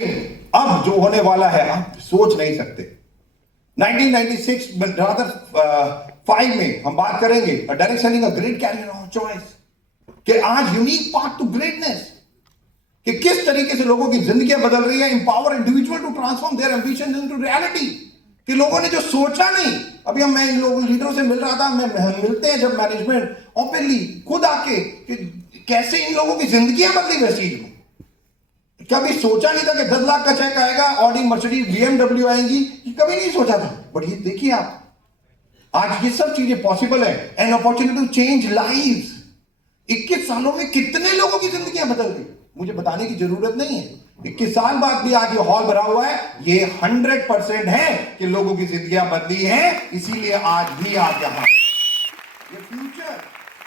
अब जो होने वाला है आप सोच नहीं सकते। 1996 में रादर 5 में हम बात करेंगे direct selling a great carrier of choice कि आज यूनिक पाथ टू ग्रेटनेस कि किस तरीके से लोगों की जिंदगियां बदल रही है। Empower individual to transform their ambition into reality कि लोगों ने जो सोचा नहीं। अभी हम मैं इन लोगों लीडरों से मिल रहा था, मैं मिलते हैं जब मैनेजमेंट ओपनली खुद आके कि कैसे इन लोगों की जिंदगियां बदली वेस्टीज में। कभी सोचा नहीं था कि 10 लाख का चेक आएगा, ऑडी मर्सिडीज BMW आएंगी, ये कभी नहीं सोचा था। बट ये देखिए आप आज ये सब चीजें पॉसिबल है। An opportunity to change lives. 21 सालों में कितने लोगों की जिंदगियां बदल गई मुझे बताने की जरूरत नहीं है। 21 साल बाद भी आज ये हॉल भरा हुआ है, ये 100% है कि लोगों की जिंदगियां बदली हैं, इसीलिए आज भी आप यहां। ये फ्यूचर,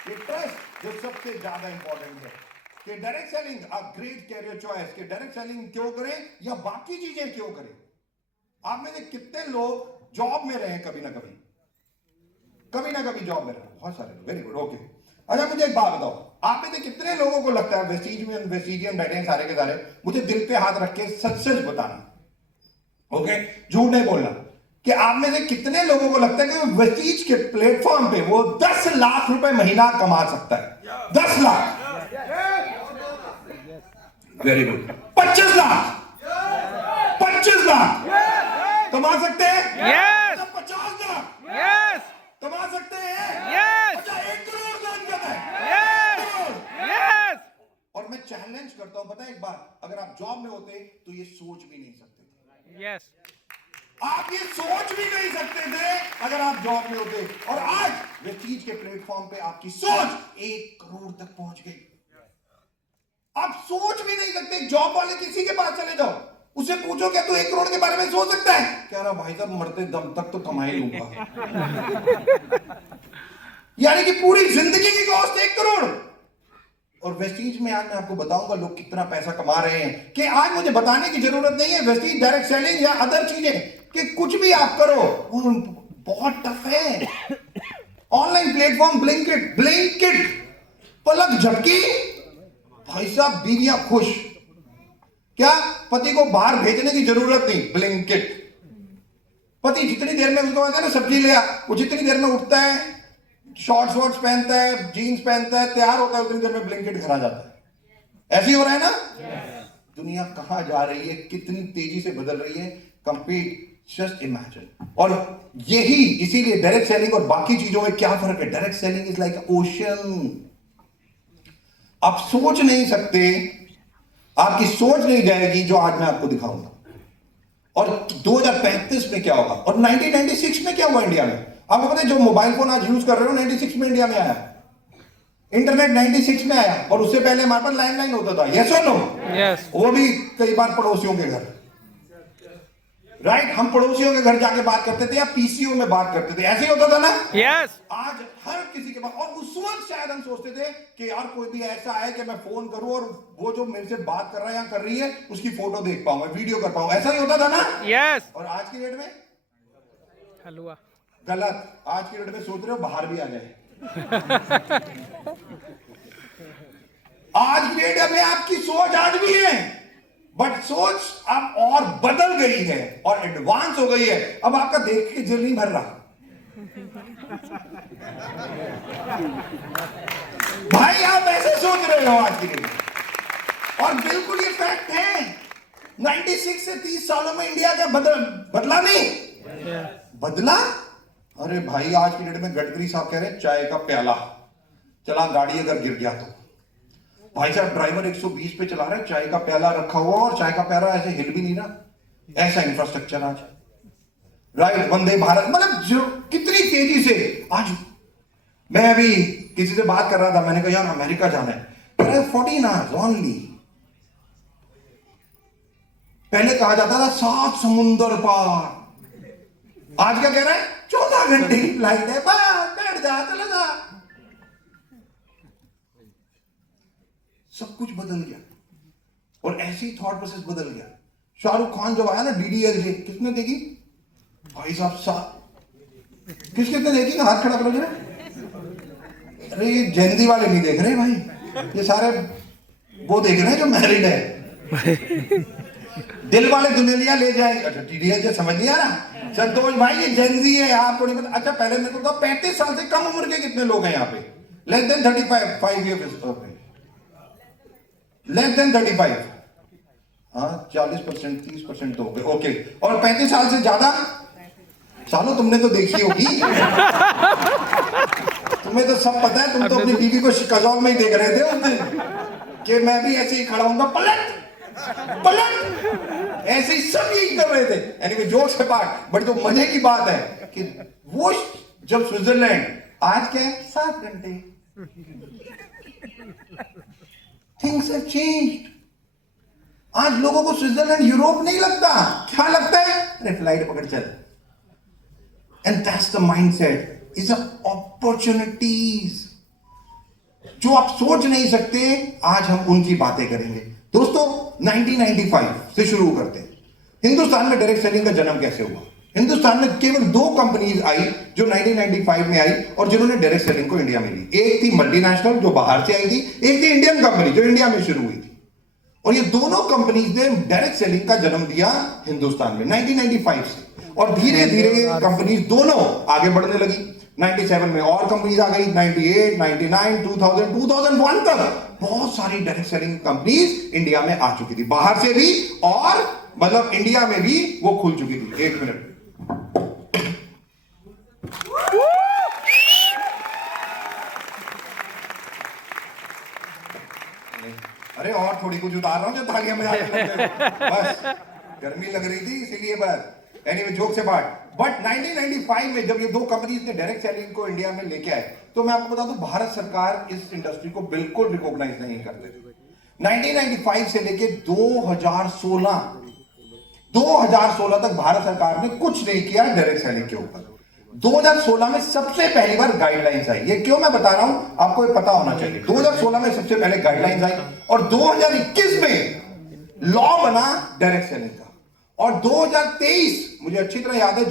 ये ट्रस्ट जो सबसे ज्यादा इंपॉर्टेंट है कि direct selling a great career choice कि डायरेक्ट सेलिंग क्यों करें या बाकी चीजें क्यों करें। आप में से कितने लोग जॉब में रहे कभी ना कभी जॉब में रहे? बहुत सारे लोग। Very good, okay. अच्छा मुझे एक बात बताओ, आप में से कितने लोगों को लगता है वेस्टिजियन बैठे हैं सारे के सारे, मुझे दिल पे हाथ रख के सच सच बताना, ओके, झूठ नहीं बोलना, कि आप में से कितने लोगों को लगता है कि वेस्टीज के प्लेटफॉर्म पे वो 10 लाख रुपए महीना कमा सकता है? 10 लाख। Very good. 25 लाख, 25 लाख कमा सकते हैं? यस। 50 लाख यस। कमा सकते हैं? यस। अच्छा 1 करोड़ कौन कहता है? यस। यस। और मैं चैलेंज करता हूं, पता है एक बात, अगर आप जॉब में होते तो ये सोच भी नहीं सकते थे। यस। आप ये सोच भी नहीं सकते थे अगर आप जॉब में होते। और आज वेस्टीज के प्लेटफॉर्म पे आपकी सोच 1 करोड़ तक पहुंच गई। आप सोच भी नहीं सकते। जॉब वाले किसी के पास चले जाओ, उससे पूछो क्या तू 1 करोड़ के बारे में सोच सकता है? कह रहा भाई साहब मरते दम तक तो कमा ही लूंगा। यानी कि पूरी जिंदगी की कॉस्ट 1 करोड़। और वेस्टीज में आज मैं आपको बताऊंगा लोग कितना पैसा कमा रहे हैं कि आज मुझे बताने की जरूरत नहीं है। वेस्टीज डायरेक्ट सेलिंग या अदर चीजें कि कुछ भी आप करो बहुत टफ है। ऑनलाइन प्लेटफॉर्म ब्लिंकिट पलक झपकी, भाई साहब बीवियां खुश। क्या पति को बाहर भेजने की जरूरत नहीं, ब्लिंकिट। पति जितनी देर में उसको ना सब्जी ले आ, वो जितनी देर में उठता है, शॉर्ट्स पहनता है, जीन्स पहनता है, तैयार होता है, उतनी देर में ब्लिंकिट घर आ जाता है। ऐसे ही हो रहा है ना? दुनिया कहां जा रही है, कितनी तेजी से बदल रही है। Complete just imagine. और यही इसीलिए डायरेक्ट सेलिंग और बाकी चीजों में क्या फर्क है? Direct selling is like ocean. आप सोच नहीं सकते, आपकी सोच नहीं जाएगी जो आज मैं आपको दिखाऊंगा। और 2035 में क्या होगा और 1996 में क्या हुआ इंडिया में? आपको पता है जो मोबाइल फोन आज यूज कर रहे हो 96 में इंडिया में आया। इंटरनेट 96 में आया और उससे पहले हमारे पास लैंडलाइन होता था। यस और नो? यस। वो भी कई बार पड़ोसियों के घर, राइट? हम पड़ोसियों के घर जाके बात करते थे या पीसीओ में बात करते थे, ऐसे ही होता था ना? यस। आज हर किसी के पास। और उस वक्त शायद हम सोचते थे कि यार कोई भी ऐसा है कि मैं फोन करूं और वो जो मेरे से बात कर रहा है या कर रही है उसकी फोटो देख पाऊं, वीडियो कर पाऊं। ऐसा ही होता था ना? यस। और आज की डेट में हलवा गलत। आज की डेट में सोच रहे हो बाहर भी आ जाए। आज की डेट में आपकी सोच आज भी है, बट सोच अब और बदल गई है और एडवांस हो गई है। अब आपका देख के दिल नहीं भर रहा। भाई आप ऐसे सोच रहे हो आज की डेट में, और बिल्कुल ये फैक्ट है। 96 से 30 सालों में इंडिया क्या बदला नहीं? बदला। अरे भाई आज की डेट में गडकरी साहब कह रहे हैं चाय का प्याला, चला गाड़ी अगर गिर गया तो। भाई साहब ड्राइवर 120 पे चला रहे हैं, चाय का प्याला रखा हुआ और चाय का प्याला ऐसे हिल भी नहीं रहा। ऐसा इंफ्रास्ट्रक्चर आज, राइट? वंदे भारत, मतलब जो कितनी तेजी से आज। मैं अभी किसी से बात कर रहा था, मैंने कहा यार अमेरिका जाना है, 14 आवर्स ओनली। पहले कहा जाता था 7 समुंदर पार, आज क्या कह रहा है? 14 घंटे की फ्लाइट है, बस बैठ जा, चला जा। सब कुछ बदल गया और ऐसे ही थॉट प्रोसेस बदल गया। शाहरुख खान जब आया ना DDLJ, किसने देखी? भाई साहब किसने देखी? हाथ खड़ा करो जरा। अरे ये जैनजी वाले नहीं देख रहे भाई, ये सारे वो देख रहे हैं जो मैरिड है। दिल वाले दुल्हनिया ले जाएंगे। अच्छा टीडीएस समझ नहीं आ रहा संतोष भाई, ये जेनजी है आपको नहीं पता। अच्छा पहले मेरे को तो 35 साल से कम उम्र के कितने लोग हैं यहाँ पे? Less than 35 years, less than 35, हाँ 40%, 30% तो हो गए, ओके। और 35 साल से ज्यादा सालों तुमने तो देखी होगी, तुम्हें तो सब पता है। तुम तो अपनी बीवी को शिकागो में ही देख रहे थे उस दिन कि मैं भी ऐसे ही खड़ा हूंगा, पलट पलट, ऐसे ही सब यही कर रहे थे। एनीवे जोक्स अपार्ट, बट जो मजे की बात है कि वो जब स्विट्जरलैंड, आज क्या है 7 घंटे, थिंग्स हैव चेंज्ड। आज लोगों को स्विट्जरलैंड यूरोप नहीं लगता, क्या लगता है? अरे फ्लाइट पकड़ चल। And that's the mindset, is opportunities जो आप सोच नहीं सकते। आज हम उनकी बातें करेंगे। दोस्तों 1995 से शुरू करते हैं। हिंदुस्तान में डायरेक्ट सेलिंग का जन्म कैसे हुआ? हिंदुस्तान में केवल 2 कंपनीज आई जो 1995 में आई और जिन्होंने डायरेक्ट सेलिंग को इंडिया में ली। एक थी मल्टीनेशनल जो बाहर से आई थी, एक थी इंडियन कंपनी जो इंडिया में शुरू हुई थी। और ये दोनों कंपनीज ने डायरेक्ट सेलिंग का जन्म दिया हिंदुस्तान में 1995 से। और धीरे धीरे कंपनीज दोनों आगे बढ़ने लगी। 97 में और कंपनीज आ गई, 98, 99, 2000, 2001 तक बहुत सारी डायरेक्ट सेलिंग कंपनीज इंडिया में आ चुकी थी, बाहर से भी और मतलब इंडिया में भी वो खुल चुकी थी। 1 मिनट, अरे और थोड़ी कुछ उतार रहा हूं जो तालियां बजाने लग गए, बस गर्मी लग रही थी इसीलिए। बस एनीवे जोक से बात, बट 1995 में जब ये 2 कंपनीज ने डायरेक्ट सेलिंग को इंडिया में लेके आए, तो मैं आपको बता दूं भारत सरकार इस इंडस्ट्री को बिल्कुल रिकॉग्नाइज नहीं करते थे। 1995 से लेके 2016 तक भारत सरकार ने कुछ नहीं किया डायरेक्ट सेलिंग के ऊपर। 2016 में सबसे पहली बार गाइडलाइंस आई। ये क्यों मैं बता रहा हूं, आपको ये पता होना चाहिए। 2016 में सबसे पहले गाइडलाइंस आई और 2021 में लॉ बना डायरेक्ट सेलिंग का। और 2023 मुझे अच्छी तरह याद है,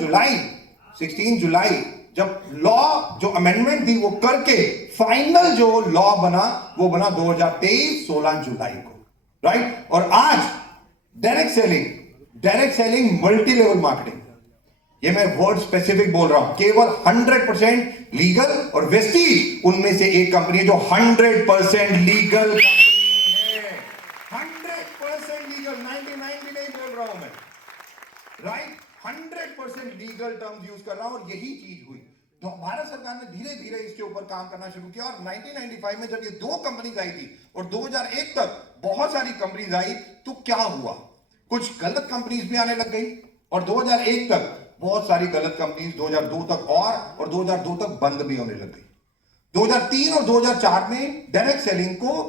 16 जुलाई जब लॉ जो अमेंडमेंट थी वो करके फाइनल जो लॉ बना वो बना 2023 16 जुलाई को, राइट। और आज direct selling multi level marketing, ये मैं वर्ड स्पेसिफिक बोल रहा हूं, केवल 100% लीगल और वेस्टीज उनमें से एक कंपनी है जो 100% लीगल कंपनी है। 100% लीगल, 99 भी नहीं बोल रहा हूं मैं, राइट। 100% लीगल टर्म्स यूज कर रहा हूं। और यही चीज हुई तो भारत सरकार ने धीरे धीरे इसके ऊपर काम करना शुरू किया। और 1995 में जब ये 2 कंपनीज आई थी और 2001 तक बहुत सारी कंपनीज आई, तो क्या हुआ, कुछ गलत कंपनीज भी आने लग गई। और 2001 तक बहुत सारी गलत कंपनीज 2002 तक और 2002 तक बंद भी होने लग गई। 2003 और 2004 में डायरेक्ट सेलिंग को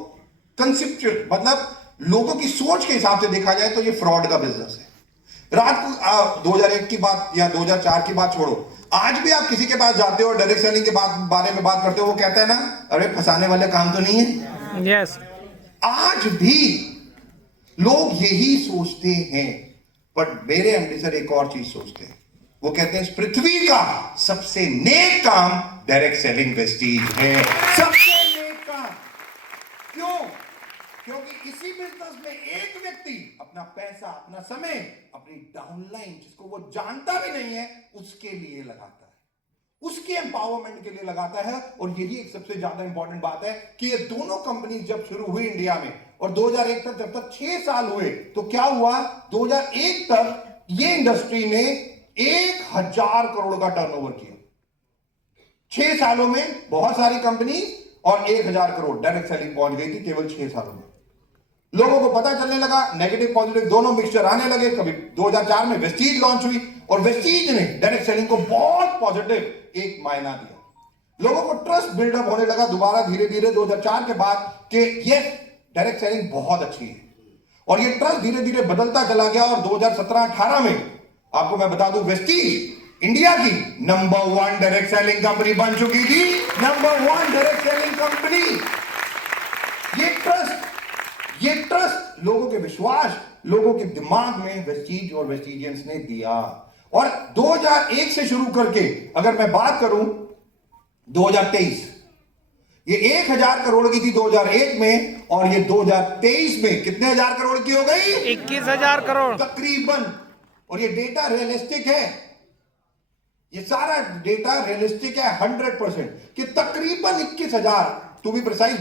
कंसेप्चुअल मतलब लोगों की सोच के हिसाब से देखा जाए तो ये फ्रॉड का बिजनेस है। रात को 2001 की बात या 2004 की बात छोड़ो, आज भी आप किसी के पास जाते हो और डायरेक्ट सेलिंग के बारे में बात करते हो, वो कहता है ना, अरे फंसाने वाले काम तो नहीं है। यस, आज भी लोग यही सोचते हैं। बट मेरे एमडी सर एक और चीज सोचते हैं, वो कहते हैं इस पृथ्वी का सबसे नेक काम डायरेक्ट सेलिंग वेस्टीज है, सबसे नेक काम। क्यों? क्योंकि इसी बिजनेस में एक व्यक्ति अपना पैसा, अपना समय, अपनी डाउनलाइन जिसको वो जानता भी नहीं है उसके लिए लगाता है, उसके एम्पावरमेंट के लिए लगाता है। और यही एक सबसे ज्यादा इंपॉर्टेंट बात है कि ये दोनों कंपनी जब शुरू हुई इंडिया में और 2001 तक, जब तक 6 साल हुए, तो क्या हुआ, 2001 तक ये इंडस्ट्री ने 1000 करोड़ का टर्नओवर किया। 6 सालों में बहुत सारी कंपनी और 1000 करोड़ डायरेक्ट सेलिंग पहुंच गई थी केवल 6 सालों में। लोगों को पता चलने लगा, नेगेटिव पॉजिटिव दोनों मिक्सचर आने लगे। कभी 2004 में वेस्टीज लॉन्च हुई और वेस्टीज ने डायरेक्ट सेलिंग को बहुत पॉजिटिव एक मायना दिया। लोगों को ट्रस्ट बिल्डअप होने लगा दोबारा धीरे धीरे 2004 के बाद कि ये डायरेक्ट सेलिंग बहुत अच्छी है। और ये ट्रस्ट धीरे धीरे बदलता चला गया और 2017-18 में आपको मैं बता दूं, वेस्टीज इंडिया की नंबर 1 डायरेक्ट सेलिंग कंपनी बन चुकी थी। Number 1 direct selling company. ये ट्रस्ट लोगों के विश्वास, लोगों के दिमाग में वेस्टीज और वेस्टीजियंस ने दिया। और 2001 से शुरू करके अगर मैं बात करूं 2023, ये 1000 करोड़ की थी 2001 में, और ये 2023 में कितने हजार करोड़ की हो गई? 21,000 करोड़। तकरीबन। और ये डेटा रियलिस्टिक है, ये सारा डेटा रियलिस्टिक है 100% कि तकरीबन 21,000, टू बी प्रिसाइज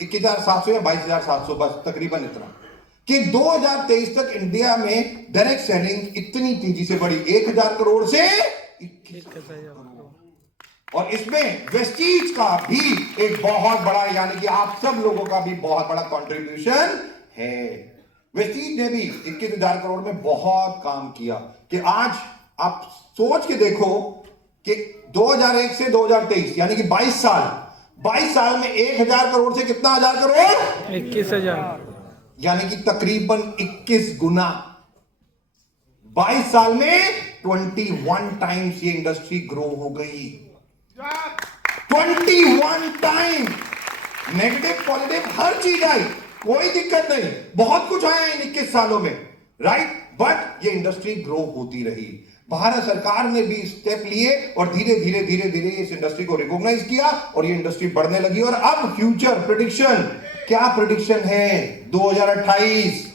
21,700 या 22,700, बस तकरीबन इतना, कि 2023 तक इंडिया में डायरेक्ट सेलिंग इतनी तेजी से बढ़ी 1000 करोड़ से 21,000 करोड़। और इसमें वेस्टीज का भी एक बहुत बड़ा, यानी कि आप सब लोगों का भी बहुत बड़ा कंट्रीब्यूशन है। वेस्टीज ने भी 21,000 करोड़ में बहुत काम किया कि आज आप सोच के देखो कि 2001 से 2023 यानी कि 22 साल में 1000 करोड़ से कितना हजार करोड़? 21,000, यानी कि तकरीबन 21 गुना। 22 साल में 21 टाइम्स ये इंडस्ट्री ग्रो हो गई। 21 टाइम। नेगेटिव पॉजिटिव हर चीज आई, कोई दिक्कत नहीं, बहुत कुछ आया इन 21 सालों में, राइट। बट ये इंडस्ट्री ग्रो होती रही। भारत सरकार ने भी स्टेप लिए और धीरे धीरे इस इंडस्ट्री को रिकॉग्नाइज किया और ये इंडस्ट्री बढ़ने लगी। और अब फ्यूचर प्रेडिक्शन, क्या प्रेडिक्शन है? 2028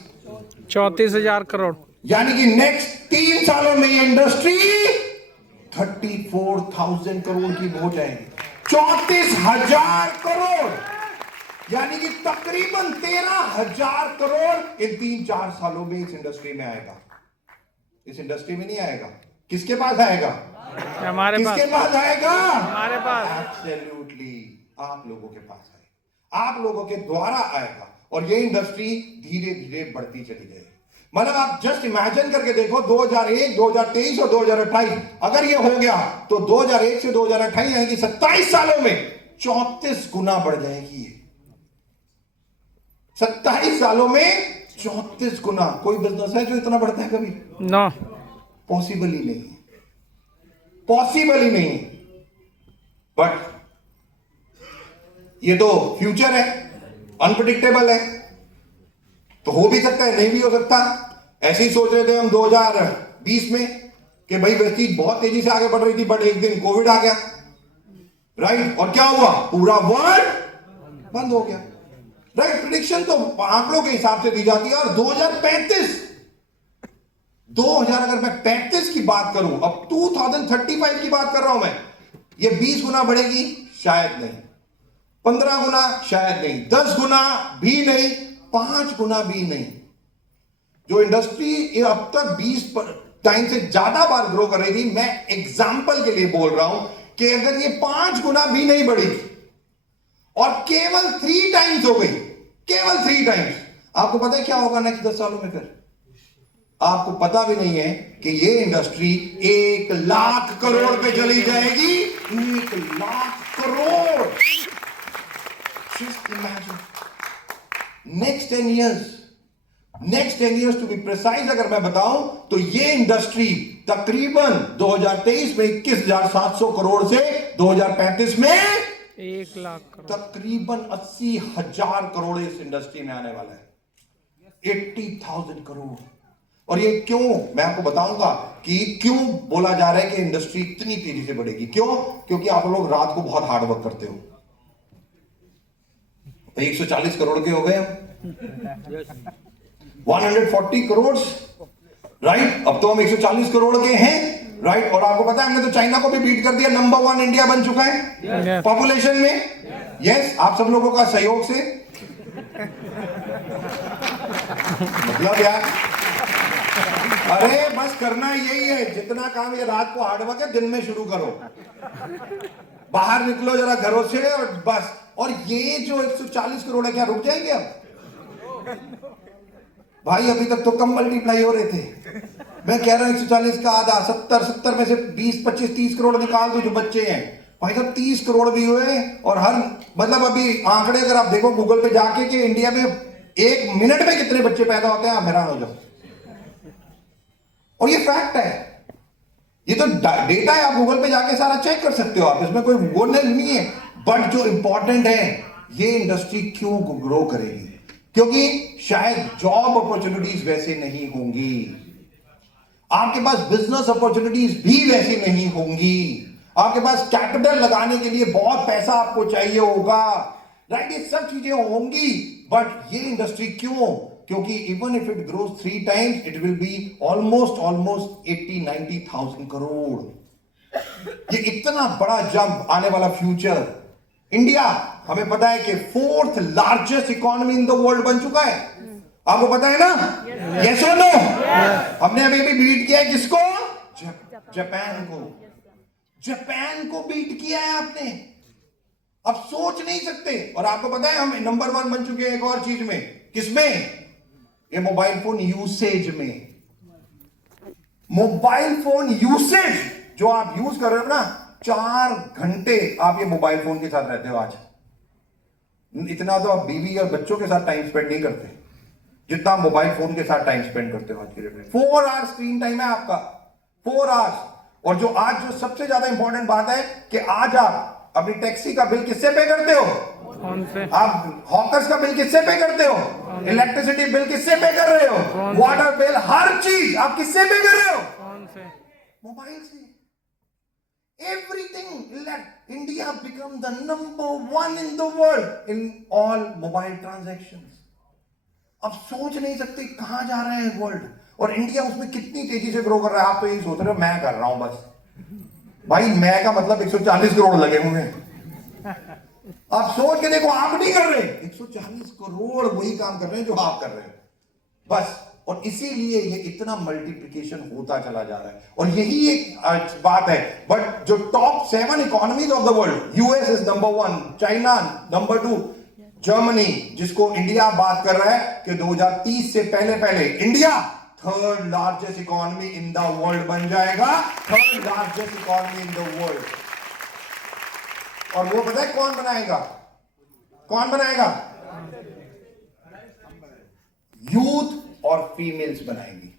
34,000 करोड़। यानी कि नेक्स्ट 3 सालों में ये इंडस्ट्री 34,000 करोड़ की हो जाएगी। 34,000 करोड़, यानी कि तकरीबन 13,000 करोड़ इन 3-4 सालों में इस इंडस्ट्री में आएगा। इस इंडस्ट्री में नहीं आएगा, किसके पास आएगा? हमारे पास। किसके पास आएगा? हमारे पास। एब्सोल्युटली आप लोगों के पास आएगा, आप लोगों के द्वारा आएगा। और ये इंडस्ट्री धीरे धीरे बढ़ती चली जाएगी। मतलब आप जस्ट इमेजिन करके देखो, 2001, 2023 और 2028 अगर ये हो गया तो 2001 से 2028 यानी कि 27 सालों में 34 गुना बढ़ जाएगी ये। 27 सालों में 34 गुना। कोई बिजनेस है जो इतना बढ़ता है कभी? नो, पॉसिबल ही नहीं है, पॉसिबल ही नहीं है। बट ये तो फ्यूचर है, अनप्रिडिक्टेबल है, तो हो भी सकता है, नहीं भी हो सकता। ऐसे ही सोच रहे थे हम 2020 में कि भाई वेस्टीज बहुत तेजी से आगे बढ़ रही थी, बट एक दिन कोविड आ गया, राइट। और क्या हुआ? पूरा वर्ल्ड बंद हो गया, राइट। प्रेडिक्शन तो आंकड़ों के हिसाब से दी जाती है। और 2035 अगर मैं 35 की बात करूं, अब 2035 की बात कर रहा हूं मैं, ये 20 गुना बढ़ेगी? शायद नहीं। 15 गुना? शायद नहीं। 10 गुना भी नहीं, 5 गुना भी नहीं। जो इंडस्ट्री अब तक 20 टाइम से ज्यादा बार ग्रो कर रही थी, मैं एग्जाम्पल के लिए बोल रहा हूं कि अगर ये 5 गुना भी नहीं बढ़ी और केवल 3 टाइम्स हो गई, केवल 3 टाइम्स, आपको पता है क्या होगा नेक्स्ट 10 सालों में? फिर आपको पता भी नहीं है कि ये इंडस्ट्री 1 लाख करोड़ पे चली जाएगी। 1 lakh crore. Just imagine. Next 10 years to be precise अगर मैं बताऊं तो ये इंडस्ट्री तकरीबन 2023 में 21,700 करोड़ से 2035 में 1 लाख करोड़, तकरीबन 80,000 करोड़ इस इंडस्ट्री में आने वाला है। 80,000 करोड़। और ये क्यों, मैं आपको बताऊंगा कि क्यों बोला जा रहा है कि इंडस्ट्री इतनी तेजी से बढ़ेगी। क्यों? क्योंकि आप लोग रात को बहुत हार्ड वर्क करते हो। 140 करोड़ के हो गए हम, 140 करोड़, राइट। अब तो हम 140 करोड़ के हैं, राइट। और आपको पता है हमने तो चाइना को भी बीट कर दिया, नंबर 1 इंडिया बन चुका है पॉपुलेशन में। यस, आप सब लोगों का सहयोग से। मतलब यार, अरे बस करना यही है, जितना काम ये रात को हार्ड वर्क है, दिन में शुरू करो। बाहर निकलो जरा घरों से और बस। और ये जो 140 करोड़ है, क्या रुक जाएंगे अब? भाई अभी तक तो कम मल्टीप्लाई हो रहे थे। मैं कह रहा हूं 140 का आधा 70 में से 20, 25, 30 करोड़ निकाल दो जो बच्चे हैं, भाई साहब 30 करोड़ भी हुए। और हर मतलब अभी आंकड़े अगर आप देखो गूगल पे जाके कि इंडिया में 1 मिनट में कितने बच्चे पैदा होते हैं, आप हैरान हो जाओ। और ये फैक्ट है, ये तो डेटा है, आप गूगल पे जाके सारा चेक कर सकते हो आप, इसमें कोई वो नहीं है। बट जो इंपॉर्टेंट है, ये इंडस्ट्री क्यों ग्रो करेगी? क्योंकि शायद जॉब अपॉर्चुनिटीज वैसे नहीं होंगी, आपके पास बिजनेस अपॉर्चुनिटीज भी वैसी नहीं होंगी, आपके पास कैपिटल लगाने के लिए बहुत पैसा आपको चाहिए होगा, राइट? ये सब चीजें होंगी, बट ये इंडस्ट्री क्यों? क्योंकि even if it grows 3 times it will be almost 80-90,000 crore. ये इतना बड़ा जंप आने वाला फ्यूचर। इंडिया हमें पता है कि 4th largest economy in the world बन चुका है, आपको पता है ना? यस और नो? हमने अभी भी बीट किया है किसको? जापान को। जापान को बीट किया है आपने, अब सोच नहीं सकते। और आपको पता है हम नंबर 1 बन चुके हैं एक और चीज में, किसमें? ये मोबाइल फोन यूसेज में। मोबाइल फोन यूसेज जो आप यूज कर रहे हो ना, 4 घंटे आप ये मोबाइल फोन के साथ रहते हो आज। इतना तो आप बीवी और बच्चों के साथ टाइम स्पेंड नहीं करते जितना आप मोबाइल फोन के साथ टाइम स्पेंड करते हो आज के डेट में। 4 आवर्स स्क्रीन टाइम है आपका, 4 आवर्स। और जो आज जो सबसे ज्यादा इंपॉर्टेंट बात है कि आज आप अपनी टैक्सी का बिल किससे पे करते हो? फोन से। आप हॉकर्स का बिल किससे पे करते हो? इलेक्ट्रिसिटी बिल किससे पे कर रहे हो? वाटर बिल, हर चीज आप किससे पे कर रहे हो? फोन से, मोबाइल से। Everything. Let India become the number 1 in the world in all mobile transactions. अब सोच नहीं सकते कहां जा रहे हैं वर्ल्ड, और इंडिया उसमें कितनी तेजी से ग्रो कर रहा है। आप तो यही सोच रहे हो मैं कर रहा हूं बस। भाई मैं का मतलब 140 करोड़ लगे होंगे। आप सोच के देखो, आप नहीं कर रहे। 140 करोड़ वही काम कर रहे हैं जो आप कर रहे हैं बस। और इसीलिए ये इतना मल्टीप्लिकेशन होता चला जा रहा है, और यही एक बात है। बट जो top 7 economies of the world, US is number 1, China number 2, Germany जिसको इंडिया बात कर रहा है कि 2030 से पहले India 3rd largest economy in the world बन जाएगा। 3rd largest economy in the world. और वो पता है कौन बनाएगा? कौन बनाएगा? यूथ और फीमेल्स बनाएंगी।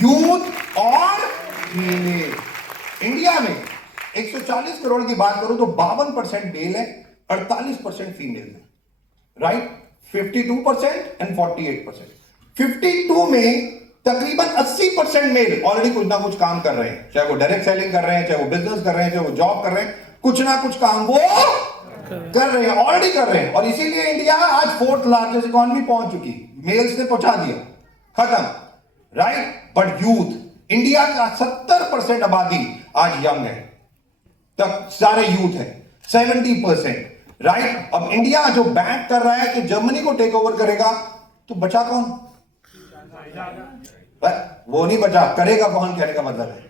यूथ और फीमेल। इंडिया में 140 करोड़ की बात करूं तो 52% मेल है, 48% फीमेल है, राइट? 52% एंड 48%। 52 में तकरीबन 80% मेल ऑलरेडी कुछ ना कुछ काम कर रहे हैं, चाहे वो डायरेक्ट सेलिंग कर रहे हैं, चाहे वो बिजनेस कर रहे हैं, चाहे वो जॉब कर रहे हैं, कुछ ना कुछ काम वो कर रहे हैं, ऑलरेडी कर रहे हैं। और इसीलिए इंडिया आज 4th लार्जेस्ट इकोनॉमी पहुंच चुकी, मेल्स ने पहुंचा दिया, खत्म, राइट? बट यूथ, इंडिया का 70% आबादी आज यंग है, तक सारे यूथ है 70%, राइट? अब इंडिया जो बैंक कर रहा है कि जर्मनी को टेक ओवर करेगा, तो बचा कौन? वो नहीं बचा, करेगा कौन कहने का मतलब है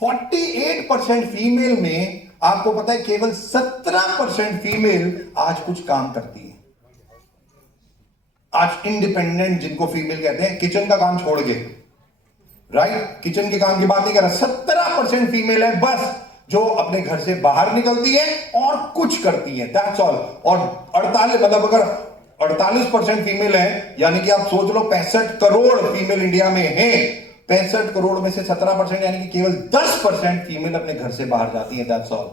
48% फीमेल में आपको पता है केवल 17% फीमेल आज कुछ काम करती है। आज इंडिपेंडेंट जिनको फीमेल कहते हैं, किचन का काम छोड़ के, राइट? किचन के काम की बात नहीं कर रहा, 17% फीमेल है बस जो अपने घर से बाहर निकलती है और कुछ करती है, दैट्स ऑल। और 48 मतलब अगर 48% फीमेल है, यानी कि आप सोच लो 65 करोड़ फीमेल इंडिया में है। 65 करोड़ में से 17% यानी कि केवल 10% फीमेल अपने घर से बाहर जाती है, दैट्स ऑल।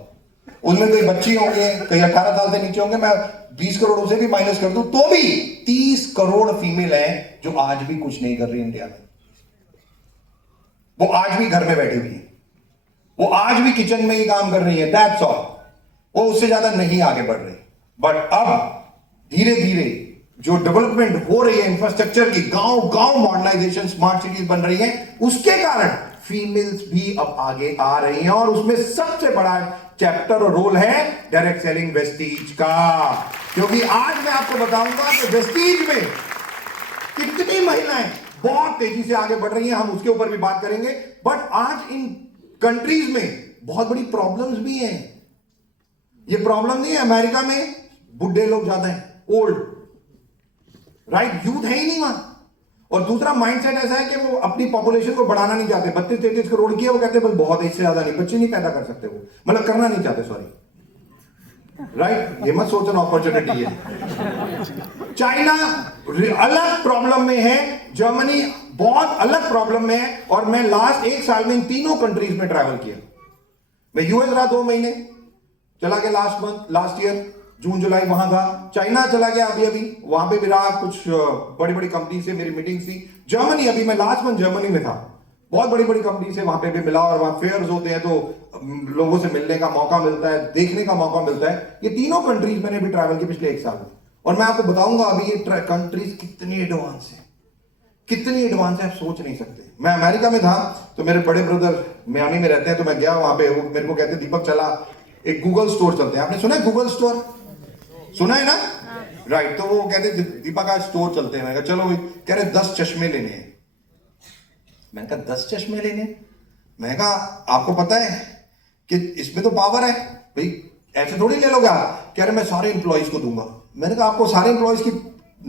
उनमें कोई बच्ची होंगे, कई 18 साल से नीचे होंगे, मैं 20 करोड़ से भी माइनस कर दूं तो भी 30 करोड़ फीमेल हैं जो आज भी कुछ नहीं कर रही इंडिया में। वो आज भी घर में बैठी हुई है, वो आज भी किचन में ही काम कर रही है, दैट्स ऑल। वो उससे ज्यादा नहीं आगे बढ़ रही। बट अब धीरे धीरे जो डेवलपमेंट हो रही है इंफ्रास्ट्रक्चर की, गांव गांव मॉडर्नाइजेशन, स्मार्ट सिटीज बन रही है, उसके कारण फीमेल्स भी अब आगे आ रही हैं। और उसमें सबसे बड़ा चैप्टर और रोल है डायरेक्ट सेलिंग वेस्टीज का। क्योंकि आज मैं आपको बताऊंगा कि वेस्टीज में कितनी महिलाएं बहुत तेजी से आगे बढ़ रही हैं, हम उसके ऊपर भी बात करेंगे। बट आज इन कंट्रीज में बहुत बड़ी प्रॉब्लम्स भी हैं। ये प्रॉब्लम नहीं है अमेरिका में बुढ़े लोग ज्यादा हैं, ओल्ड, राइट? यूथ है ही नहीं वहां। और दूसरा माइंडसेट ऐसा है कि वो अपनी पॉपुलेशन को बढ़ाना नहीं चाहते। 32-33 करोड़ की है, वो कहते हैं बस बहुत, इससे ज्यादा नहीं, बच्चे नहीं पैदा कर सकते, वो मतलब करना नहीं चाहते, सॉरी, राइट? ये मत सोचना अपॉर्चुनिटी है। चाइना अलग प्रॉब्लम में है, जर्मनी बहुत अलग प्रॉब्लम में है। और मैं लास्ट 1 साल में इन तीनों कंट्रीज में ट्रैवल किया। मैं यूएस रहा 2 महीने, चला गया लास्ट ईयर जून जुलाई वहां था। चाइना चला गया अभी वहां पे भी रहा, कुछ बड़ी बड़ी कंपनी से मेरी मीटिंग थी। जर्मनी, अभी मैं लास्ट मंथ जर्मनी में था, बहुत बड़ी बड़ी कंपनी से वहां पे भी मिला, और वहां फेयर्स होते हैं तो लोगों से मिलने का मौका मिलता है, देखने का मौका मिलता है। ये तीनों कंट्रीज मैंने भी ट्रैवल की पिछले 1 साल में, और मैं आपको बताऊंगा अभी ये कंट्रीज कितनी एडवांस है, कितनी एडवांस है आप सोच नहीं सकते। मैं अमेरिका में था तो मेरे बड़े ब्रदर मियामी में रहते हैं, तो मैं गया वहां पे, वो मेरे को कहते दीपक चला एक गूगल स्टोर चलते हैं। आपने सुना है गूगल स्टोर? सुना है ना? राइट। तो वो कहते दीपक आज स्टोर चलते हैं। मैं कहा चलो। कह रहे 10 चश्मे लेने हैं। मैंने कहा 10 चश्मे लेने? मैं कहा आपको पता है कि इसमें तो पावर है भाई, ऐसे थोड़ी ले लोगे आप। कह रहे मैं सारे इंप्लॉइज को दूंगा। मैंने कहा आपको सारे इंप्लॉइज की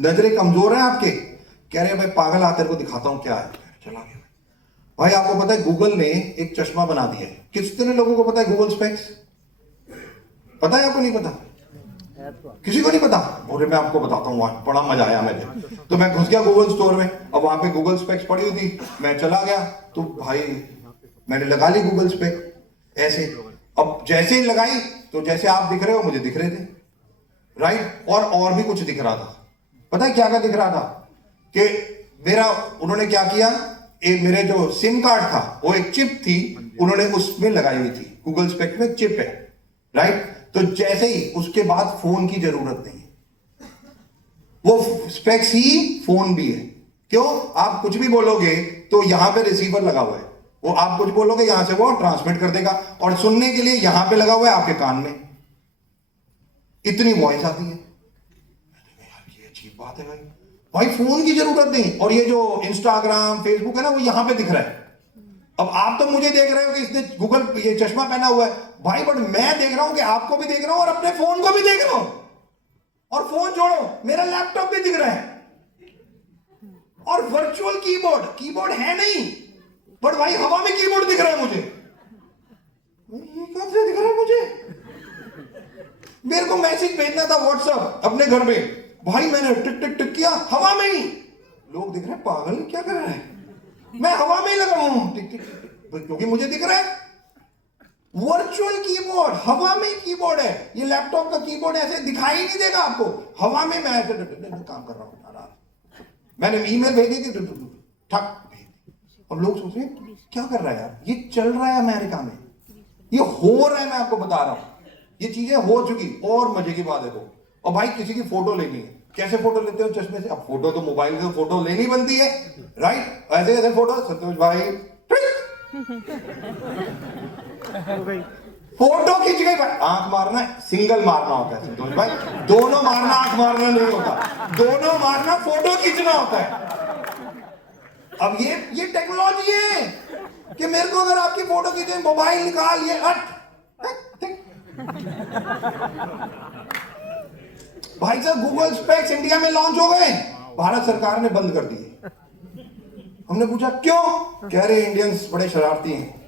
नजरें कमजोर हैं आपके? कह रहे भाई पागल आ, तेरे को दिखाता हूं क्या है। चला गया। भाई आपको पता है गूगल ने एक चश्मा बना दिया है। कितने लोगों को पता है गूगल स्पेक्स? पता है आपको? नहीं पता? किसी को नहीं पता? और मैं आपको बताता हूँ, बड़ा मजा आया मुझे। तो मैं घुस गया गूगल स्टोर में, अब वहां पे गूगल स्पेक्स पड़ी हुई थी। मैं चला गया तो भाई मैंने लगा ली गूगल स्पेक ऐसे। अब जैसे ही लगाई तो जैसे आप दिख रहे हो मुझे दिख रहे थे, राइट। और भी कुछ दिख रहा था। पता है क्या क्या दिख रहा था? कि मेरा उन्होंने क्या किया, एक मेरे जो सिम कार्ड था वो एक चिप थी, उन्होंने उसमें लगाई हुई थी। गूगल स्पेक में चिप है, राइट। तो जैसे ही उसके बाद फोन की जरूरत नहीं है, वो स्पेक्स ही फोन भी है। क्यों? आप कुछ भी बोलोगे तो यहां पे रिसीवर लगा हुआ है, वो आप कुछ बोलोगे यहां से वो ट्रांसमिट कर देगा, और सुनने के लिए यहां पे लगा हुआ है आपके कान में, इतनी वॉइस आती है। यार ये अजीब बात है भाई। भाई फोन की जरूरत नहीं, और ये जो इंस्टाग्राम फेसबुक है ना वो यहां पे दिख रहा है। अब आप तो मुझे देख रहे हो कि इसने गूगल ये चश्मा पहना हुआ है भाई, बट मैं देख रहा हूं कि आपको भी देख रहा हूं और अपने फोन को भी देख रहा हूं। और फोन छोड़ो, मेरा लैपटॉप भी दिख रहा है, और वर्चुअल कीबोर्ड है नहीं, बट भाई हवा में कीबोर्ड दिख रहा है मुझे। ये कहां से दिख रहा है मुझे? मेरे को मैसेज भेजना था व्हाट्सएप अपने घर में, भाई मैंने टिक टिक टिक किया, हवा में ही। लोग दिख रहे हैं पागल क्या कर रहा है, मैं हवा में ही लगा हूं टिक टिक टिक, क्योंकि मुझे दिख रहा है। वर्चुअल कीबोर्ड, हवा में कीबोर्ड है। ये लैपटॉप का कीबोर्ड ऐसे दिखाई नहीं देगा आपको, हवा में मैं ऐसे काम कर रहा हूं। मैंने ईमेल भेजी थी, ठक भेज। अब लोग सोच रहे हैं क्या कर रहा है यार, ये चल रहा है अमेरिका में, ये हो रहा है। मैं आपको बता रहा हूं ये चीजें हो चुकी। और मजे की बात है वो, और भाई किसी की फोटो लेनी है, कैसे फोटो लेते हो चश्मे से? अब फोटो तो मोबाइल से फोटो लेनी बनती है, राइट। ऐसे ऐसे फोटो, संतोष भाई फोटो खींच गई भाई। आंख मारना सिंगल मारना होता है संतोष भाई, दोनों मारना आंख मारना नहीं होता, दोनों मारना फोटो खींचना होता है। अब ये टेक्नोलॉजी है कि मेरे को अगर आपकी फोटो खींचे, मोबाइल निकाल, ये भाई साहब गूगल स्पेक्स इंडिया में लॉन्च हो गए, भारत सरकार ने बंद कर दिए। हमने पूछा क्यों? कह रहे इंडियंस बड़े शरारती हैं।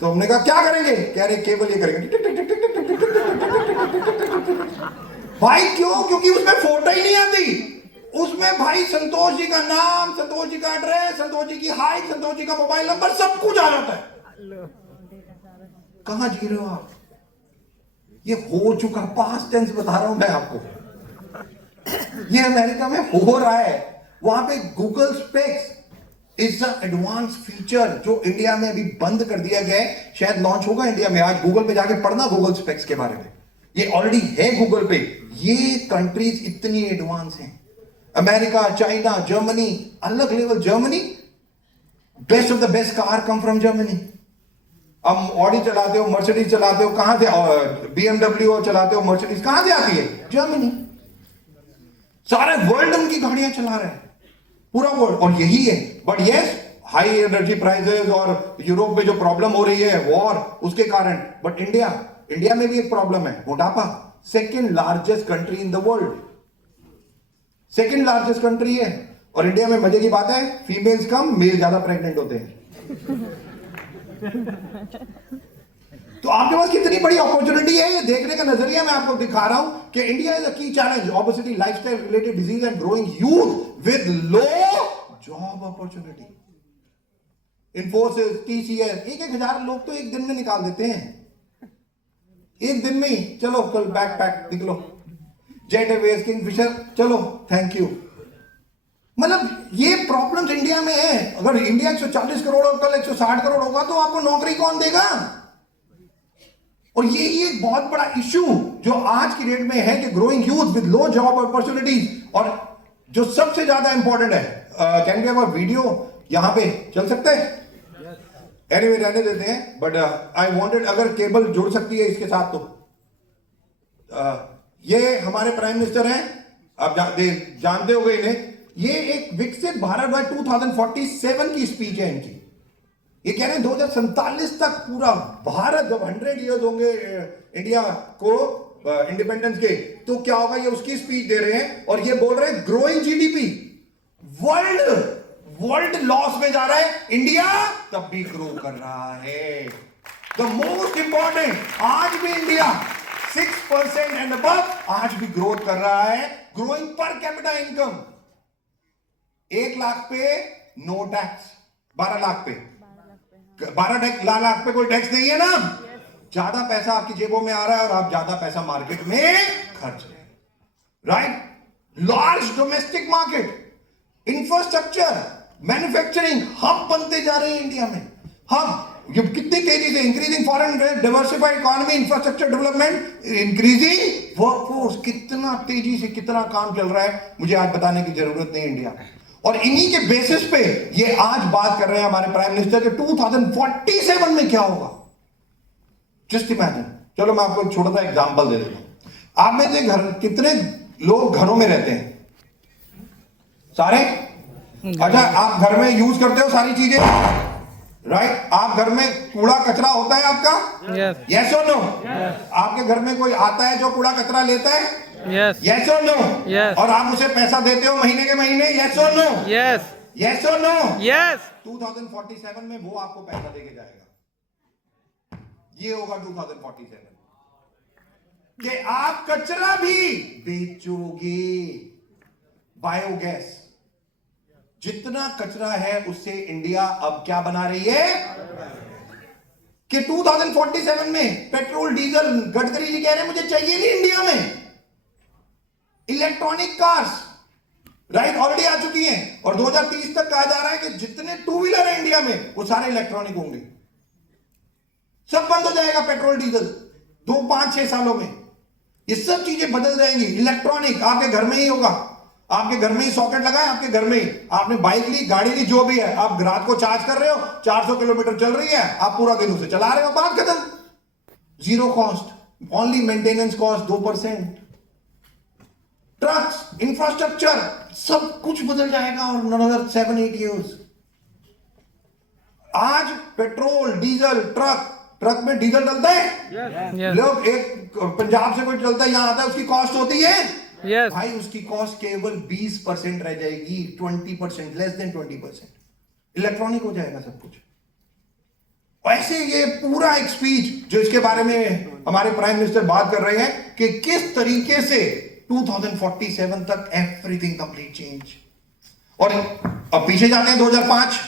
तो हमने कहा क्या करेंगे? कह रहे केवल ये करेंगे। भाई क्यों? क्योंकि उसमें फोटो ही नहीं आती, उसमें भाई संतोष जी का नाम, संतोष जी का एड्रेस, संतोष जी की हाइट, संतोष जी का मोबाइल नंबर, सब कुछ आ जाता है। कहां जी रहे हो आप? ये हो चुका, पास्ट टेंस बता रहा हूं मैं आपको, ये अमेरिका में हो रहा है। वहां पे Google specs is the advance feature जो इंडिया में अभी बंद कर दिया गया है, शायद लॉन्च होगा इंडिया में। आज गूगल पे जाके पढ़ना गूगल स्पेक्स के बारे में, ये ऑलरेडी है गूगल पे। ये कंट्रीज इतनी एडवांस हैं, अमेरिका, चाइना, जर्मनी, अलग level. Germany, best of the best car come from Germany. हम ऑडी चलाते हो, मर्सिडीज चलाते हो, कहां से? BMW चलाते हो, मर्सिडीज कहां से आती है? जर्मनी। सारे वर्ल्ड उनकी गाड़ियां चला रहे हैं, पूरा वर्ल्ड। और यही है, but yes high energy prices और यूरोप में जो प्रॉब्लम हो रही है वॉर, उसके कारण। बट इंडिया में भी एक प्रॉब्लम है, मोटापा। Second largest country in the world, second largest country है। और इंडिया में मजे की बात है, फीमेल्स कम, मेल ज्यादा प्रेग्नेंट होते हैं। तो आपके पास कितनी बड़ी अपॉर्चुनिटी है, ये देखने का नजरिया मैं आपको दिखा रहा हूं कि इंडिया इज अ की challenge, obesity, lifestyle related disease and growing youth with low job opportunity. Infosys, TCS, 1,000 लोग तो एक दिन में निकाल देते हैं, एक दिन में ही। चलो कल बैकपैक निकलो, जेट एयरवेज, किंगफिशर, चलो थैंक यू। मतलब ये प्रॉब्लम्स इंडिया इंडिया में है, अगर इंडिया 140 करोड़ और कल 160 करोड़ होगा तो आपको नौकरी कौन देगा? और ये एक बहुत बड़ा इश्यू जो आज की डेट में है कि growing youth with low job opportunities. और जो सबसे ज्यादा इंपॉर्टेंट है, can we have a video यहां पे चल सकते हैं? एनीवे रहने देते हैं, बट आई वांटेड, अगर केबल जुड़ सकती है इसके साथ तो ये हमारे प्राइम मिनिस्टर हैं, आप जानते होंगे इन्हें। ये एक विकसित भारत बाय 2047 की स्पीच है इनकी। ये कह रहे हैं 2047 तक पूरा भारत, जब 100 ईयर्स होंगे इंडिया को इंडिपेंडेंस के, तो क्या होगा, ये उसकी स्पीच दे रहे हैं। और ये बोल रहे हैं ग्रोइंग जीडीपी, वर्ल्ड लॉस में जा रहा है, इंडिया तब भी ग्रो कर रहा है। द मोस्ट इंपॉर्टेंट, आज भी इंडिया 6% एंड अबव आज भी ग्रोथ कर रहा है। Growing per capita income 1 lakh पे नो टैक्स, 12 लाख पे 12 लाख पे कोई टैक्स नहीं है ना। ज्यादा पैसा आपकी जेबों में आ रहा है और आप ज्यादा पैसा मार्केट में खर्च रहे हैं, right? Large domestic market, infrastructure, manufacturing hub बनते जा रहे हैं इंडिया में। हब ये कितनी तेजी से, increasing foreign diversified economy, infrastructure development, increasing workforce, कितना तेजी से कितना काम चल रहा है, मुझे आज बताने की जरूरत नहीं इंडिया में। और इन्हीं के बेसिस पे ये आज बात कर रहे हैं हमारे प्राइम मिनिस्टर के 2047 में क्या होगा। Just imagine. चलो मैं आपको एक छोटा सा एग्जांपल दे देता हूं। आप में से घर कितने लोग घरों में रहते हैं? सारे? अच्छा, आप घर में यूज करते हो सारी चीजें, राइट? आप घर में कूड़ा कचरा होता है आपका? यस और नो? आपके घर में कोई आता है जो कूड़ा कचरा लेता है? यस और नो? और आप उसे पैसा देते हो महीने के महीने? यस और नो? यस और नो? 2047 में वो आपको पैसा देके जाएगा। ये होगा 2047 कि आप कचरा भी बेचोगे। बायोगैस, जितना कचरा है उससे इंडिया अब क्या बना रही है कि 2047 में पेट्रोल डीजल, गडकरी जी कह रहे हैं मुझे चाहिए नहीं इंडिया में। इलेक्ट्रॉनिक कार्स, राइट, ऑलरेडी आ चुकी हैं और 2030 तक कहा जा रहा है कि जितने टू व्हीलर है इंडिया में वो सारे इलेक्ट्रॉनिक होंगे। सब बंद हो जाएगा पेट्रोल डीजल 2, 5, 6 सालों में। ये सब चीजें बदल जाएंगी। इलेक्ट्रॉनिक आपके घर में ही होगा, आपके घर में ही सॉकेट लगा है, आपके घर में ही आपने बाइक ली, गाड़ी ली, जो भी है, आप रात को चार्ज कर रहे हो, 400 किलोमीटर चल रही है, आप पूरा दिन उसे चला रहे हो, बात खत्म। Zero cost, only maintenance cost 2%। Trucks, infrastructure, सब कुछ बदल जाएगा और अनदर 7-8 years। आज पेट्रोल डीजल, ट्रक में डीजल डलता है। लोग एक पंजाब से कोई चलता है यहां आता है, उसकी कॉस्ट होती है भाई, उसकी कॉस्ट केवल 20% रह जाएगी, 20%, लेस देन 20%। इलेक्ट्रॉनिक हो जाएगा सब कुछ। ऐसे ये पूरा एक स्पीच जो इसके बारे में हमारे प्राइम मिनिस्टर बात कर रहे हैं कि किस तरीके से 2047 तक एवरीथिंग कंप्लीट चेंज। और अब पीछे जाते हैं 2005,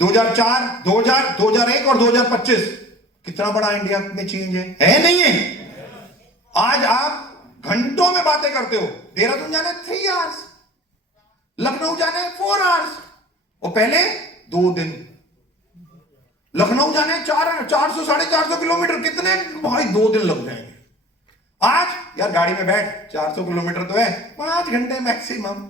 2004, 2000, 2001 और 2025। कितना बड़ा इंडिया में चेंज है नहीं है? आज आप घंटों में बातें करते हो। देहरादून जाने 3 hours, लखनऊ जाने 4 hours, और पहले 2 दिन। लखनऊ जाने 400 450 किलोमीटर, कितने भाई 2 दिन लग जाएंगे। आज यार गाड़ी में बैठ, 400 किलोमीटर तो है, 5 घंटे मैक्सिमम।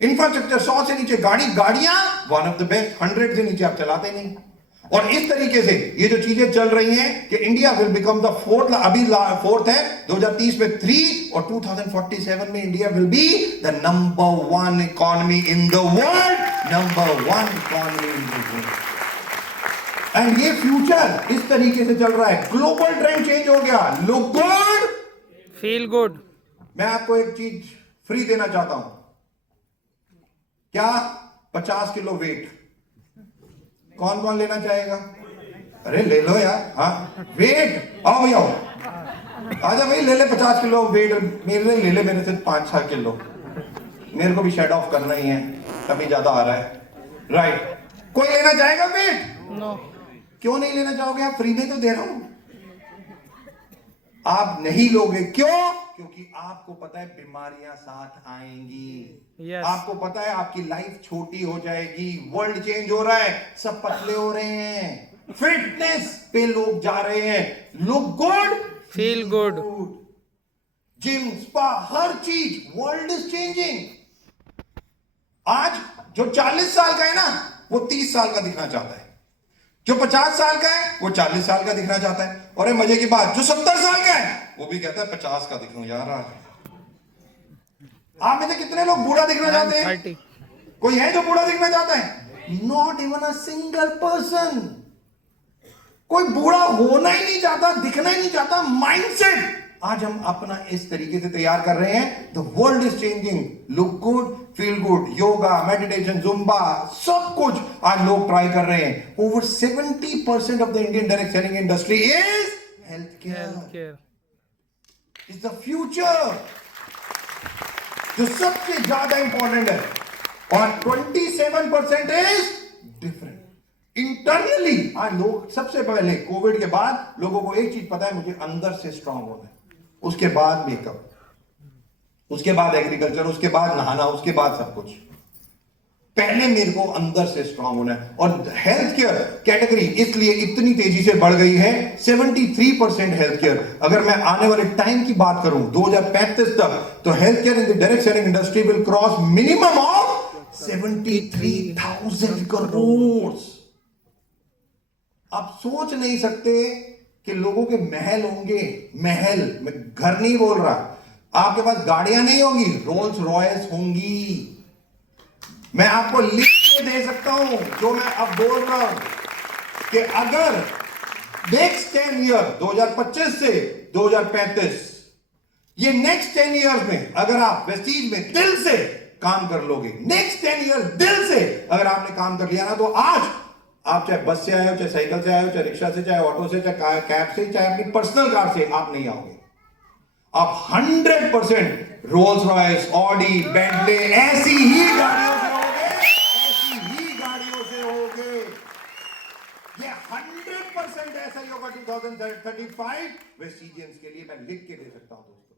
इंफ्रास्ट्रक्चर 100 से नीचे गाड़ियां वन ऑफ द बेस्ट, 100 से नीचे आप चलाते नहीं। और इस तरीके से ये जो चीजें चल रही हैं कि India will become the fourth, अभी फोर्थ है, 2030 में 3 और 2047 में India will be the number 1 economy in the world, number 1 economy in the world. And ये फ्यूचर इस तरीके से चल रहा है। ग्लोबल ट्रेंड चेंज हो गया। Look good, feel good. मैं आपको एक चीज फ्री देना चाहता हूं। क्या? 50 किलो वेट। कौन कौन लेना चाहेगा? अरे ले लो यार। हाँ, वेट, आओ भैया, आजा भाई, ले ले 50 किलो वेट मेरे लिए, ले ले मेरे से 5-6 किलो। मेरे को भी शेड ऑफ करना ही है, तभी ज्यादा आ रहा है, राइट? कोई लेना चाहेगा वेट? नो। क्यों नहीं लेना चाहोगे? आप फ्री में तो दे रहा हूं। आप नहीं लोगे, क्यों? क्योंकि आपको पता है बीमारियां साथ आएंगी। Yes. आपको पता है आपकी लाइफ छोटी हो जाएगी, वर्ल्ड चेंज हो रहा है, सब पतले हो रहे हैं, फिटनेस पे लोग जा रहे हैं, look good Feel good. Gym spa हर चीज, वर्ल्ड इज चेंजिंग। आज जो 40 साल का है ना वो 30 साल का दिखना चाहता है, जो 50 साल का है वो 40 साल का दिखना चाहता है, और ये मजे की बात जो 70 साल का है वो भी कहता है 50 का दिखूं यार। आप में से कितने लोग बूढ़ा दिखना चाहते हैं? 30. कोई है जो बूढ़ा दिखना चाहता है? Not even a single person. कोई बूढ़ा होना ही नहीं चाहता, दिखना ही नहीं चाहता। माइंडसेट आज हम अपना इस तरीके से तैयार कर रहे हैं। The world is changing, look good feel good, yoga meditation Zumba सब कुछ आज लोग ट्राई कर रहे हैं। Over 70% of the Indian direct selling industry is health care, Healthcare. Is the future, जो सबसे ज्यादा इंपॉर्टेंट है। और 27% इज डिफरेंट। इंटरनली आज लोग सबसे पहले कोविड के बाद लोगों को एक चीज पता है, मुझे अंदर से स्ट्रांग होना है, उसके बाद मेकअप, उसके बाद एग्रीकल्चर, उसके बाद नहाना, उसके बाद सब कुछ। पहले मेरे को अंदर से स्ट्रांग होना है। और हेल्थ केयर कैटेगरी इसलिए इतनी तेजी से बढ़ गई है, 73% हेल्थ केयर। अगर मैं आने वाले टाइम की बात करूं 2035 तक, तो health care in the direct selling industry will cross minimum of 73,000 crore. आप सोच नहीं सकते कि लोगों के महल होंगे, महल, मैं घर नहीं बोल रहा, आपके पास गाड़ियां नहीं होंगी, रोल्स रॉयल्स होंगी। मैं आपको लिख के दे सकता हूं जो मैं अब बोल रहा हूं कि अगर नेक्स्ट 10 ईयर 2025 से 2035, ये नेक्स्ट 10 ईयर्स में अगर आप वेस्टीज में दिल से काम कर लोगे, नेक्स्ट 10 ईयर्स दिल से अगर आपने काम कर लिया ना, तो आज आप चाहे बस से आए हो, चाहे साइकिल से आए हो, चाहे रिक्शा से, चाहे ऑटो से, चाहे कैब से, चाहे अपनी पर्सनल कार से, आप नहीं आओगे। आप 100% रोल्स रॉयस, ऑडी, बेंटले ऐसी ही गाड़ियों से होगे, ऐसी ही गाड़ियों से होगे। ये 100% ऐसा ही होगा 2035 वेस्टिजियंस के लिए, मैं लिख के दे सकता हूं दोस्तों।